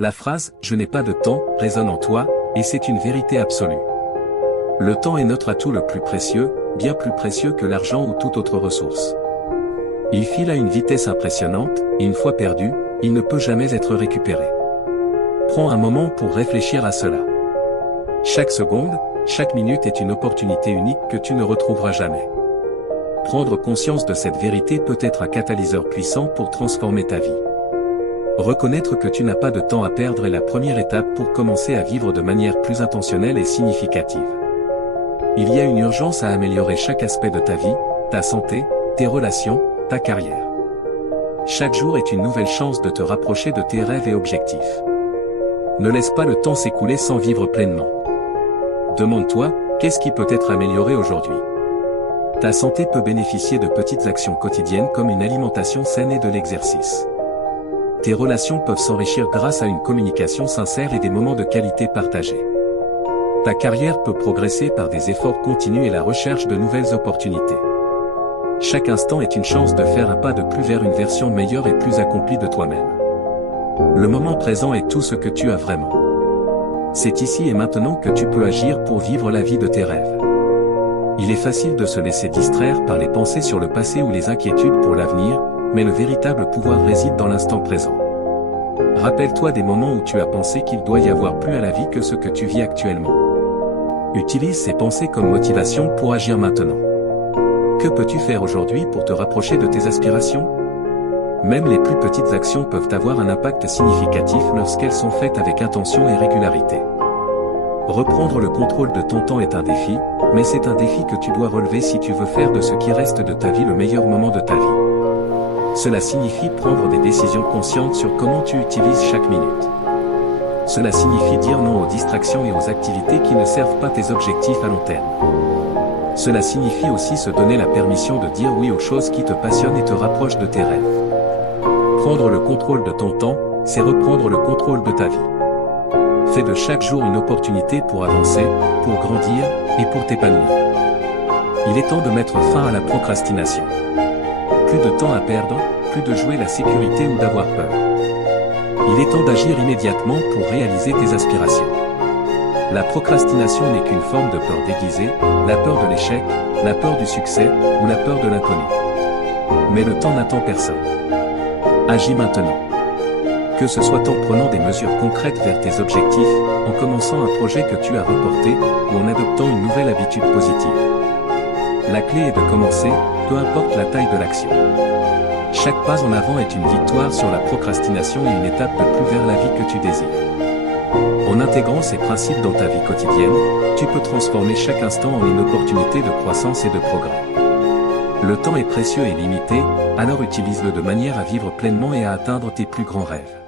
La phrase « je n'ai pas de temps » résonne en toi, et c'est une vérité absolue. Le temps est notre atout le plus précieux, bien plus précieux que l'argent ou toute autre ressource. Il file à une vitesse impressionnante, et une fois perdu, il ne peut jamais être récupéré. Prends un moment pour réfléchir à cela. Chaque seconde, chaque minute est une opportunité unique que tu ne retrouveras jamais. Prendre conscience de cette vérité peut être un catalyseur puissant pour transformer ta vie. Reconnaître que tu n'as pas de temps à perdre est la première étape pour commencer à vivre de manière plus intentionnelle et significative. Il y a une urgence à améliorer chaque aspect de ta vie, ta santé, tes relations, ta carrière. Chaque jour est une nouvelle chance de te rapprocher de tes rêves et objectifs. Ne laisse pas le temps s'écouler sans vivre pleinement. Demande-toi, qu'est-ce qui peut être amélioré aujourd'hui? Ta santé peut bénéficier de petites actions quotidiennes comme une alimentation saine et de l'exercice. Tes relations peuvent s'enrichir grâce à une communication sincère et des moments de qualité partagés. Ta carrière peut progresser par des efforts continus et la recherche de nouvelles opportunités. Chaque instant est une chance de faire un pas de plus vers une version meilleure et plus accomplie de toi-même. Le moment présent est tout ce que tu as vraiment. C'est ici et maintenant que tu peux agir pour vivre la vie de tes rêves. Il est facile de se laisser distraire par les pensées sur le passé ou les inquiétudes pour l'avenir, mais le véritable pouvoir réside dans l'instant présent. Rappelle-toi des moments où tu as pensé qu'il doit y avoir plus à la vie que ce que tu vis actuellement. Utilise ces pensées comme motivation pour agir maintenant. Que peux-tu faire aujourd'hui pour te rapprocher de tes aspirations? Même les plus petites actions peuvent avoir un impact significatif lorsqu'elles sont faites avec intention et régularité. Reprendre le contrôle de ton temps est un défi, mais c'est un défi que tu dois relever si tu veux faire de ce qui reste de ta vie le meilleur moment de ta vie. Cela signifie prendre des décisions conscientes sur comment tu utilises chaque minute. Cela signifie dire non aux distractions et aux activités qui ne servent pas tes objectifs à long terme. Cela signifie aussi se donner la permission de dire oui aux choses qui te passionnent et te rapprochent de tes rêves. Prendre le contrôle de ton temps, c'est reprendre le contrôle de ta vie. Fais de chaque jour une opportunité pour avancer, pour grandir, et pour t'épanouir. Il est temps de mettre fin à la procrastination. Plus de temps à perdre, plus de jouer la sécurité ou d'avoir peur. Il est temps d'agir immédiatement pour réaliser tes aspirations. La procrastination n'est qu'une forme de peur déguisée, la peur de l'échec, la peur du succès, ou la peur de l'inconnu. Mais le temps n'attend personne. Agis maintenant. Que ce soit en prenant des mesures concrètes vers tes objectifs, en commençant un projet que tu as reporté, ou en adoptant une nouvelle habitude positive. La clé est de commencer, peu importe la taille de l'action. Chaque pas en avant est une victoire sur la procrastination et une étape de plus vers la vie que tu désires. En intégrant ces principes dans ta vie quotidienne, tu peux transformer chaque instant en une opportunité de croissance et de progrès. Le temps est précieux et limité, alors utilise-le de manière à vivre pleinement et à atteindre tes plus grands rêves.